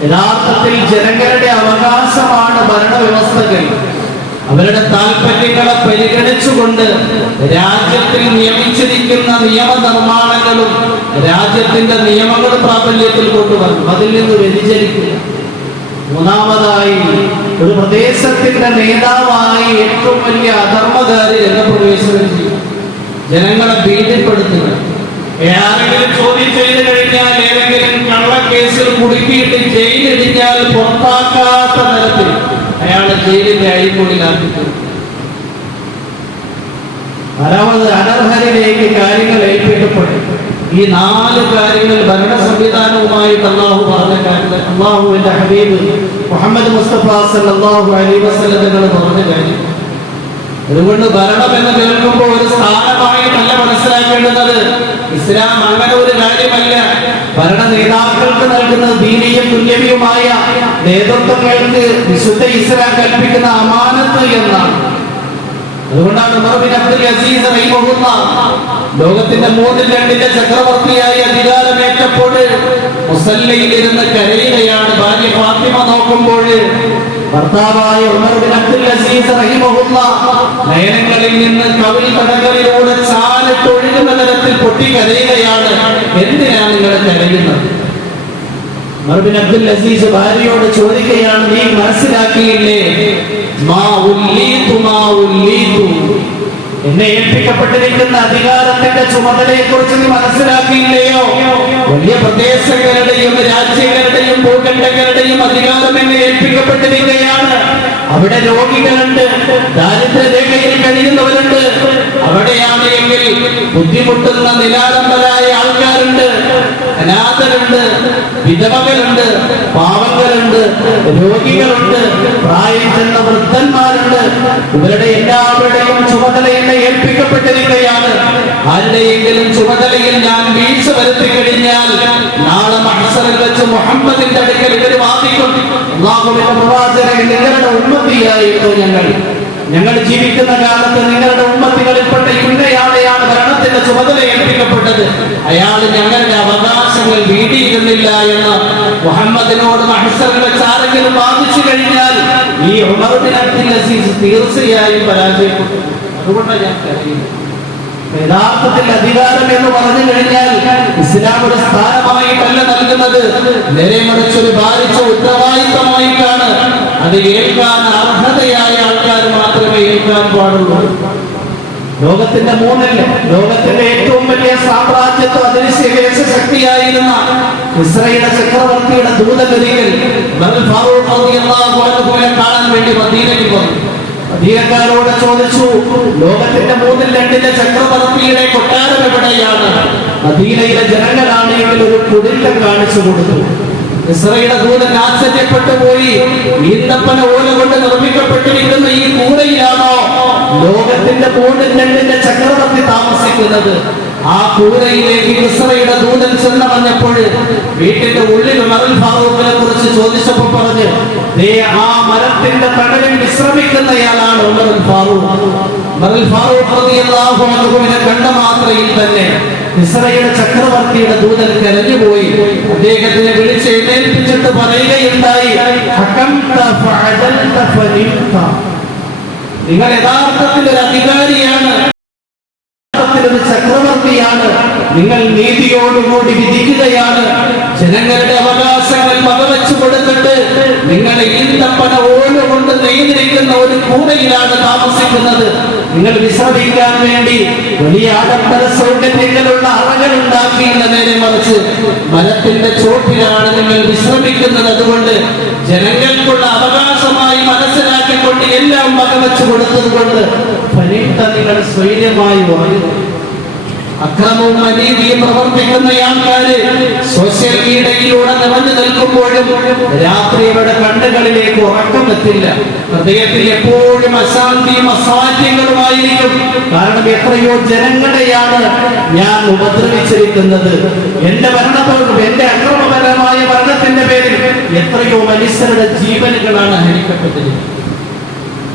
യഥാർത്ഥത്തിൽ ജനങ്ങളുടെ അവകാശമാണ് ഭരണവ്യവസ്ഥകൾ. അവരുടെ താല്പര്യങ്ങളെ പരിഗണിച്ചുകൊണ്ട് രാജ്യത്തിൽ നിയമിച്ചിരിക്കുന്ന നിയമനിർമ്മാണങ്ങളും രാജ്യത്തിന്റെ നിയമങ്ങളും പ്രാബല്യത്തിൽ കൊണ്ടുവന്നു. അതിൽ നിന്ന് വ്യതിചലിക്കുക. മൂന്നാമതായി ഒരു പ്രദേശത്തിന്റെ നേതാവായി ഏറ്റവും വലിയ അധർമ്മകാരി രംഗപ്രവേശനം ചെയ്യും. ജനങ്ങളെ ഭീതിപ്പെടുത്തുക. ആരെങ്കിലും ചോദ്യം ചെയ്ത് കഴിഞ്ഞാൽ, ഏതെങ്കിലും കള്ളക്കേസിൽ കുടുക്കിയിട്ട് ജയിലിടിഞ്ഞാൽ പുറത്താക്കാത്ത തരത്തിൽ അയാളെ ജയിലിന്റെ അഴിമൊഴിയിലാക്കി. നാലാമത് അനർഹരിലേക്ക് കാര്യങ്ങൾ ഏൽപ്പിക്കപ്പെടും. ഈ 4 കാര്യങ്ങൾ ഭരണ സംവിധാനവുമായിട്ട് അല്ലാഹു പറഞ്ഞ കാര്യങ്ങൾ, അല്ലാഹുവിന്റെ ഹബീബ് മുഹമ്മദ് മുസ്തഫ സല്ലല്ലാഹു അലൈഹി വസല്ലം തങ്ങൾ പറഞ്ഞ കാര്യം. അതുകൊണ്ട് ഭരണം എന്ന് കേൾക്കുമ്പോൾ ഒരു സ്ഥാനമായിട്ടല്ല മനസ്സിലാക്കേണ്ടുന്നത്. ഇസ്ലാം അങ്ങനെ ഒരു കാര്യമല്ല. ഭരണ നേതാക്കൾക്ക് നൽകുന്നത് ദീനിയും തുല്യവുമായ നേതൃത്വങ്ങൾക്ക് വിശുദ്ധ ഇസ്ലാം കൽപ്പിക്കുന്ന അമാനത്ത് എന്നാണ്. അതുകൊണ്ടാണ് ഉമർ ബിൻ അബ്ദുൽ അസീസ് റഹിമഹുല്ലാഹ് ലോകത്തിന്റെ 3/2 ചക്രവർത്തിയായി അധികാരമേറ്റപ്പോൾ മുസല്ലയിൽ ഇരുന്ന് കരയുകയാണ്. ഭാര്യ ഫാത്തിമ നോക്കുമ്പോൾ ഭർത്താവായ ഉമർ ബിൻ അബ്ദുൽ അസീസ് റഹിമഹുല്ലാഹ് നയനങ്ങളിൽ നിന്ന് കവിൾ കടകളിലൂടെ ചാലിട്ടൊഴുകുന്ന തരത്തിൽ പൊട്ടിക്കരയുകയാണ്. എന്തിനാണ് നിങ്ങൾ കരയുന്നത്? ഉമർ ബിൻ അബ്ദുൽ അസീസ് ഭാര്യയോട് ചോദിക്കുകയാണ്, നീ മനസ്സിലാക്കിയില്ലേ? എന്നെ ഏൽപ്പിക്കപ്പെട്ടിരിക്കുന്ന അധികാരത്തിന്റെ ചുമതലയെ കുറിച്ച് നീ മനസ്സിലാക്കിയില്ലയോ? വലിയ പ്രദേശങ്ങളുടെയും രാജ്യങ്ങളുടെയും ഭൂഖണ്ഡങ്ങളുടെയും അധികാരം എന്നെ ഏൽപ്പിക്കപ്പെട്ടിരിക്കുകയാണ്. അവിടെ രോഗികളുണ്ട്, ദാരിദ്ര്യരേഖയിൽ കഴിയുന്നവരുണ്ട്. അവിടെയാണ് എങ്കിൽ ബുദ്ധിമുട്ടുന്ന നിരാലംബരായ ആൾക്കാരുണ്ട്, അനാഥരുണ്ട്, വിധവകളുണ്ട്, പാവങ്ങളുണ്ട്, രോഗികളുണ്ട്, പ്രായം ചെന്ന വൃദ്ധന്മാരുണ്ട്. ഇവരുടെ എല്ലാവരുടെയും ചുമതല എന്നെ ഏൽപ്പിക്കപ്പെട്ടിരിക്കുകയാണ്. ആരുടെയെങ്കിലും ചുമതലയിൽ ഞാൻ വീഴ്ച വരുത്തി കഴിഞ്ഞാൽ നാളെ മഹ്ശറിൽ വെച്ച് മുഹമ്മദിന്റെ അടുക്കൽ ഇവർ വാദിക്കും, അല്ലാഹുവിന്റെ പ്രവാചകൻ, നിങ്ങളുടെ ഉമ്മത്തിയായിരുന്നു ഞങ്ങൾ ജീവിക്കുന്ന കാലത്ത് നിങ്ങളുടെ ഉമ്മത്തികളിൽപ്പെട്ട ഇന്നയാളെയാണ് ഭരണത്തിന്റെ ചുമതല ഏൽപ്പിക്കപ്പെട്ടത്. അയാൾ ഞങ്ങളുടെ അവകാശങ്ങൾ വീടിയിരുന്നില്ല എന്ന് മുഹമ്മദിനോട് മഹ്ശറിൽ വെച്ച് ആരെങ്കിലും വാദിച്ചു കഴിഞ്ഞാൽ ഈ ഉമർ ബിൻ അബ്ദുൽ അസീസ് തീർച്ചയായും പരാജയപ്പെട്ടു. അതുകൊണ്ടാണ് ഞാൻ കരുതുന്നത്. യഥാർത്ഥത്തിൽ അധികാരം എന്ന് പറഞ്ഞു കഴിഞ്ഞാൽ ഇസ്ലാം ഒരു സ്ഥാനമായിട്ടല്ല നൽകുന്നത്, നേരെ മറിച്ചൊരു ഭാരിച്ച ഉത്തരവാദിത്തമായിട്ടാണ്. അത് ഏൽക്കാൻ അർഹതയായ ആൾക്കാർ മാത്രമേ ഏൽക്കാൻ പാടുള്ളൂ. ലോകത്തിന്റെ ലോകത്തിന്റെ ഏറ്റവും വലിയ സാമ്രാജ്യത്വ അദൃശ്യ ശക്തിയായിരുന്ന ഇസ്രായേൽ ചക്രവർത്തിയുടെ ദൂതഗതികൾ കാണാൻ വേണ്ടി മദീനയിൽ വന്നു. മദീനക്കാരോട് ചോദിച്ചു, ലോകത്തിന്റെ 3/2 ചക്രവർത്തിയുടെ കൊട്ടാരം എവിടെയാണ്? മദീനയിലെ ജനങ്ങളാണെങ്കിൽ ഒരു കുടിലം കാണിച്ചു കൊടുത്തു. ഇസ്രായേൽ ദൂതൻ ആശ്ചര്യപ്പെട്ടു പോയി. ഈന്തപ്പന ഓല കൊണ്ട് നിർമ്മിക്കപ്പെട്ടിരിക്കുന്ന ഈ കൂരയിലാണോ ലോകത്തിന്റെ 3/2 ചക്രവർത്തി താമസിക്കുന്നത്? ആ കൂരയിലേക്ക് ഇസ്രായേൽ ദൂതൻ ചെന്നറിഞ്ഞപ്പോൾ വീട്ടിന്റെ ഉള്ളിൽ ഉമറുൽ ഫാറൂഖിനെ കുറിച്ച് ചോദിച്ചപ്പോൾ പറഞ്ഞു, ആ മരത്തിന്റെ തണലിൽ വിശ്രമിക്കുന്നയാളാണ് ഉമറുൽ ഫാറൂഖ്. ഉമറുൽ ഫാറൂഖ് റളിയല്ലാഹു അൻഹുവിനെ കണ്ട മാത്രയിൽ തന്നെ മിസ്രയുടെ ചക്രവർത്തിയുടെ ദൂതൻ കരഞ്ഞുപോയി. അദ്ദേഹത്തിനെ വിളിച്ച് എഴുന്നേൽപ്പിച്ചിട്ട് പറയുകയുണ്ടായി, നിങ്ങൾ യഥാർത്ഥത്തിൽ ഒരു അധികാരിയാണ്, ഒരു ചക്രവർത്തിയാണ്, നിങ്ങൾ നീതിയോടുകൂടി വിധിക്കുകയാണ്. ജനങ്ങളുടെ അവകാശങ്ങൾ വകവെച്ചു കൊടുത്തിട്ട് നിങ്ങൾ ഈന്തപ്പന ഓടുകൊണ്ട് നെയ്തിരിക്കുന്ന ഒരു കൂടയിലാണ് താമസിക്കുന്നത്. നിങ്ങൾ വിശ്രമിക്കാൻ വേണ്ടി വലിയ ആഡംബര സൗകര്യങ്ങളുള്ള അറകൾ ഉണ്ടാക്കിയില്ല, നേരെ മറിച്ച് മരത്തിന്റെ ചോട്ടിലാണ് നിങ്ങൾ വിശ്രമിക്കുന്നത്. അതുകൊണ്ട് ജനങ്ങൾക്കുള്ള അവകാശമായി മനസ്സിലാക്കിക്കൊണ്ട് എല്ലാം വകവെച്ചു കൊടുത്തതുകൊണ്ട് നിങ്ങൾ സ്വൈര്യമായി വാഴുന്നു. അക്രമവും അനീതിയും പ്രവർത്തിക്കുന്ന ആൾക്കാര് സോഷ്യൽ മീഡിയയിലൂടെ നിറഞ്ഞു നിൽക്കുമ്പോഴും രാത്രി അവരുടെ കണ്ണുകളിലേക്ക് ഉറക്കമെത്തില്ല. ഹൃദയത്തിൽ എപ്പോഴും അശാന്തിയും അസാധ്യങ്ങളുമായിരിക്കും. കാരണം എത്രയോ ജനങ്ങളെയാണ് ഞാൻ ഉപദ്രവിച്ചിരിക്കുന്നത്. എന്റെ ഭരണത്തോടും എന്റെ അക്രമപരമായ ഭരണത്തിന്റെ പേരിൽ എത്രയോ മനുഷ്യരുടെ ജീവനുകളാണ് ഹനിക്കപ്പെട്ടിരിക്കുന്നത്.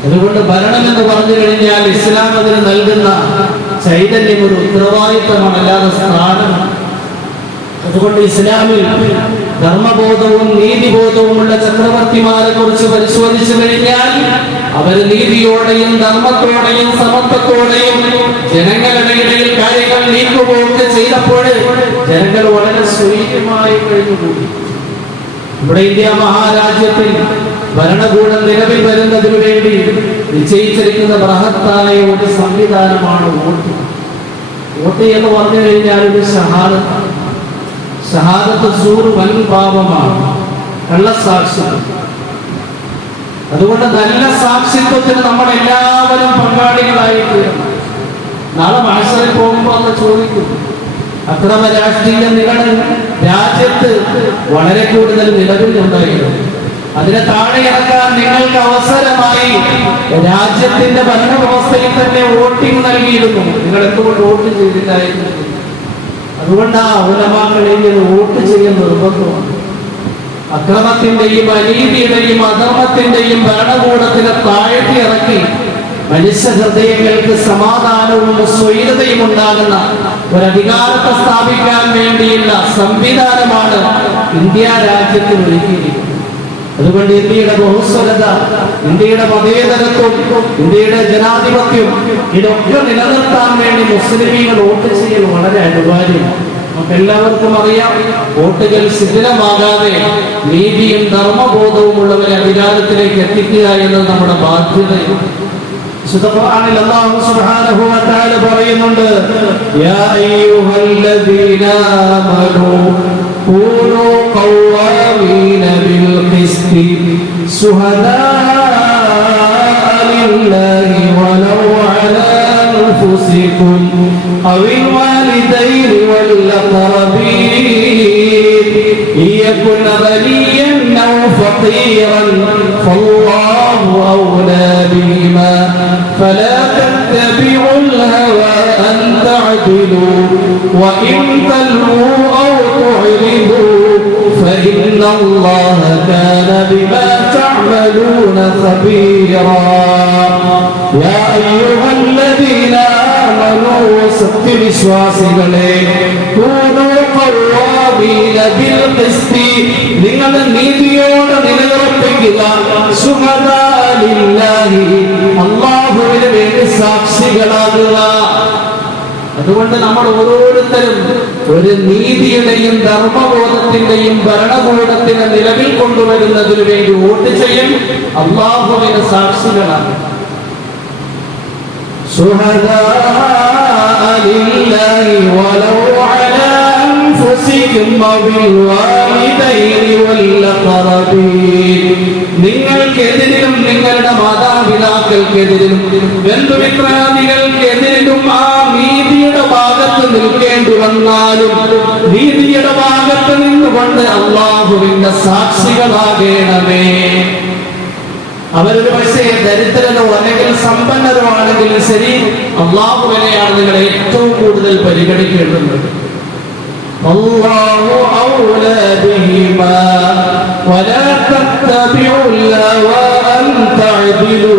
അതുകൊണ്ട് ഭരണം എന്ന് പറഞ്ഞു കഴിഞ്ഞാൽ ഇസ്ലാം അതിന് നൽകുന്ന ചൈതന്യം ഒരു ഉത്തരവാദിത്തമാണ്, അല്ലാതെ സ്ഥാനമാണ്. അതുകൊണ്ട് ഇസ്ലാമിൽ ധർമ്മബോധവും നീതിബോധവുമുള്ള ചക്രവർത്തിമാരെ കുറിച്ച് പരിശോധിച്ചു കഴിഞ്ഞാൽ അവർ നീതിയോടെയും ധർമ്മത്തോടെയും സമത്വത്തോടെയും ജനങ്ങളുടെ ഇടയിൽ കാര്യങ്ങൾ നീക്കുപോക്ക് ചെയ്തപ്പോൾ ജനങ്ങൾ വളരെ സ്വൈര്യമായി കഴിഞ്ഞുകൂടി. ഇവിടെ ഇന്ത്യ മഹാരാജ്യത്തിൽ ഭരണകൂടം നിലവിൽ വരുന്നതിനു വേണ്ടി നിശ്ചയിച്ചിരിക്കുന്ന ബൃഹത്തായ ഒരു സംവിധാനമാണ് വോട്ട്. വോട്ട് എന്ന് പറഞ്ഞു കഴിഞ്ഞാൽ ഒരു ഷഹാദത്താണ്. ഷഹാദത്ത് സൂറ് വൻ പാപമാണ്, കള്ളസാക്ഷിത്വം. അതുകൊണ്ട് നല്ല സാക്ഷിത്വത്തിന് നമ്മൾ എല്ലാവരും പങ്കാളികളായി തീരണം. നാളെ മത്സരം പോകുമ്പോൾ അന്ന് ചോദിക്കും, അക്രമ രാഷ്ട്രീയം നിങ്ങളുടെ രാജ്യത്ത് വളരെ കൂടുതൽ നിലവിലുണ്ടായിരുന്നു, അതിനെ താഴെ ഇറക്കാൻ നിങ്ങൾക്ക് അവസരമായി രാജ്യത്തിന്റെ ഭരണവ്യവസ്ഥയിൽ തന്നെ വോട്ടിംഗ് നൽകിയിരുന്നു. നിങ്ങൾ എന്തുകൊണ്ട് വോട്ട് ചെയ്തില്ലായിരുന്നു? അതുകൊണ്ട് ആ ഉലമാക്കളിൽ വോട്ട് ചെയ്യാൻ നിർബന്ധമാണ്. അക്രമത്തിന്റെയും അനീതിയുടെയും അധർമ്മത്തിന്റെയും ഭരണകൂടത്തിനെ താഴ്ത്തി ഇറക്കി മനുഷ്യ ഹൃദയങ്ങൾക്ക് സമാധാനവും സ്വൈരതയും ഉണ്ടാകുന്ന ഒരധികാരത്തെ സ്ഥാപിക്കാൻ വേണ്ടിയുള്ള സംവിധാനമാണ് ഇന്ത്യ രാജ്യത്തിൽ ഒരുക്കിയിരിക്കുന്നത്. അതുകൊണ്ട് ഇന്ത്യയുടെ ബഹുസ്വരത, ഇന്ത്യയുടെ മതേതരത്വം, ഇന്ത്യയുടെ ജനാധിപത്യം ഇതൊക്കെ നിലനിർത്താൻ വേണ്ടി മുസ്ലിമീങ്ങൾ വോട്ട് ചെയ്യൽ വളരെ അനിവാര്യമാണ്. നമുക്ക് എല്ലാവർക്കും അറിയാം, വോട്ടുകൾ ശിഥിലമാകാതെ നീതിയും ധർമ്മബോധവും ഉള്ളവരെ അധികാരത്തിലേക്ക് എത്തിക്കുക എന്നത് നമ്മുടെ ബാധ്യതയാണ്. ഖുർആനിൽ അല്ലാഹു സുബ്ഹാനഹു വ തആല പറയുന്നുണ്ട്, യാ അയ്യുഹല്ലദീന ആമനൂ കൂനൂ ഖവ്വാമീന ബിൽ ഖിസ്തി ശുഹദാഅ ലില്ലാഹി വലൗ അലാ അൻഫുസികും അവൽ വാലിദൈനി വൽ അഖറബീൻ യകുന ഗനിയ്യൻ ഔ ഫഖീറൻ ഫല്ലാഹു ഔലാ ബിഹിമാ فلا تتبعوا الهوى أن تعدلوا وإن تلووا أو تعرضوا فإن الله كان بما تعملون خبيرا يا أيها الذين آمنوا സത്യവിശ്വാസികളെ കൂനൂ ഖവ്വാമീന ബിൽ ഖിസ്തി നിങ്ങളുടെ നീതിയോടെ നിലനിർത്തുക ശുഹദാ ലില്ലാഹി അല്ലാഹുവിന് വേണ്ടി സാക്ഷികളാകുക. അതുകൊണ്ട് നമ്മൾ ഓരോരുത്തരും ഒരു നീതിയുടെയും ധർമ്മബോധത്തിന്റെയും ഭരണകൂടത്തിന് നിലവിൽ കൊണ്ടുവരുന്നതിന് വേണ്ടി വോട്ട് ചെയ്യും, അല്ലാഹുവിന് സാക്ഷികളാകുക. شهداء لله ولو على أنفسكم وبالوالدين والأقربين നിങ്ങൾക്കെതിരിലും നിങ്ങളുടെ മാതാപിതാക്കൾക്കെതിരിലും ബന്ധുമിത്രാദികൾക്കെതിരിലും ആ നീതിയുടെ ഭാഗത്ത് നിൽക്കേണ്ടി വന്നാലും നീതിയുടെ ഭാഗത്ത് നിന്നുകൊണ്ട് അല്ലാഹുവിന്റെ സാക്ഷികളാകേണമേ. അവരൊരു പക്ഷേ ദരിദ്രരോ അല്ലെങ്കിൽ സമ്പന്നരോ ആണെങ്കിൽ ശരി, അല്ലാഹുവിനെയാണ് നിങ്ങൾ ഏറ്റവും കൂടുതൽ പരിഗണിക്കേണ്ടുന്നത്. അല്ലാഹു ഔലാ ബിഹിമാ വലാ തത്തബിഉൽ ഹവാ അൻ തഅദിലു.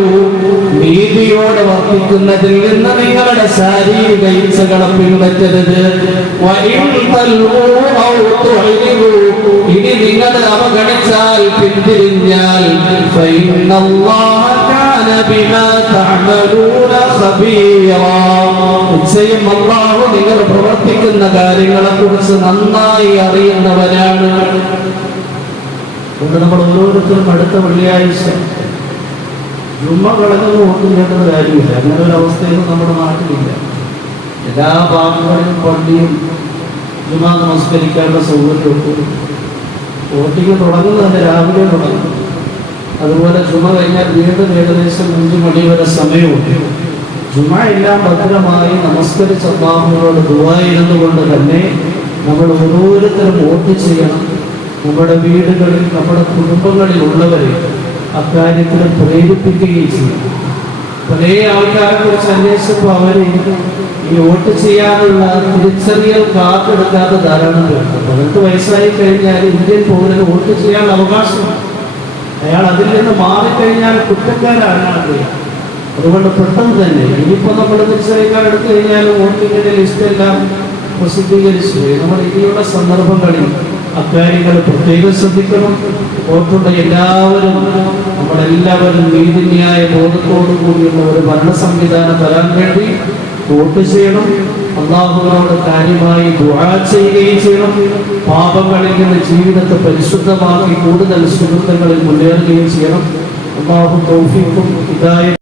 നീതിയുടെ നീതിയോടെ വർത്തിക്കുന്നതിൽ നിന്ന് നിങ്ങളുടെ ശാരീരിക ഇച്ഛകളെ പിൻപറ്റരുത്. ഇനി നിങ്ങൾ അവഗണിച്ചാൽ പിന്തിരിഞ്ഞാൽ നിശ്ചയം അല്ലാഹു നിങ്ങൾ പ്രവർത്തിക്കുന്ന കാര്യങ്ങളെ കുറിച്ച് നന്നായി അറിയുന്നവരാണ്. നമ്മൾ ഓരോരുത്തരും അടുത്ത വെള്ളിയാഴ്ച ജുമ്മ കളഞ്ഞു ഓർത്തിക്കേണ്ട കാര്യമില്ല. അങ്ങനെ ഒരു അവസ്ഥയൊന്നും നമ്മുടെ നാട്ടിലില്ല. എല്ലാ ഭാഗങ്ങളിലും പള്ളിയും ജുമ നമസ്കരിക്കേണ്ട സൗകര്യമൊക്കെ വോട്ടിങ് തുടങ്ങുന്നത് രാവിലെ തുടങ്ങും. അതുപോലെ ജുമ കഴിഞ്ഞാൽ വീണ്ടും ഏകദേശം 5 മണി വരെ സമയമുണ്ട്. ജുമ എല്ലാം ഭദ്രമായി നമസ്കരിച്ച അല്ലാഹുവിനോട് ദുആ ഇരുന്നുകൊണ്ട് തന്നെ നമ്മൾ ഓരോരുത്തരും വോട്ട് ചെയ്യണം. നമ്മുടെ വീടുകളിൽ നമ്മുടെ കുടുംബങ്ങളിൽ ഉള്ളവരെ അക്കാര്യത്തിൽ പ്രേരിപ്പിക്കുകയും ചെയ്യും. പല ആൾക്കാരെ കുറിച്ച് അന്വേഷിച്ചപ്പോൾ അവർ ഈ വോട്ട് ചെയ്യാനുള്ള തിരിച്ചറിയൽ കാർഡ് എടുക്കാത്ത ധാരാളം പേരുണ്ട്. 18 വയസ്സായി കഴിഞ്ഞാൽ ഇന്ത്യൻ പൗരന് വോട്ട് ചെയ്യാനുള്ള അവകാശമാണ്. അയാൾ അതിൽ നിന്ന് മാറിക്കഴിഞ്ഞാൽ കുറ്റക്കാരാണ്. അതുകൊണ്ട് പെട്ടെന്ന് തന്നെ ഇനിയിപ്പോൾ നമ്മൾ തിരിച്ചറിയൽ കാർഡ് എടുത്തു കഴിഞ്ഞാൽ വോട്ടിങ്ങിന്റെ ലിസ്റ്റെല്ലാം പ്രസിദ്ധീകരിച്ചു. നമ്മൾ ഇനിയുള്ള സന്ദർഭങ്ങളിൽ അക്കാര്യങ്ങൾ പ്രത്യേകം ശ്രദ്ധിക്കണം. വോട്ടുള്ള എല്ലാവരും നമ്മളെല്ലാവരും നീതിന്യായ ബോധത്തോടു കൂടിയുള്ള ഒരു ഭരണ സംവിധാനം തരാൻ വേണ്ടി വോട്ട് ചെയ്യണം. അല്ലാഹുവിനോട് കാര്യമായി ദുആ ചെയ്യുകയും ചെയ്യണം. പാപങ്ങളിൽ നിന്ന് ജീവിതത്തെ പരിശുദ്ധമാക്കി കൂടുതൽ സുഹൃത്തുക്കളിൽ മുന്നേറുകയും ചെയ്യണം. അല്ലാഹു തൗഫീഖും ഹിദായത്തും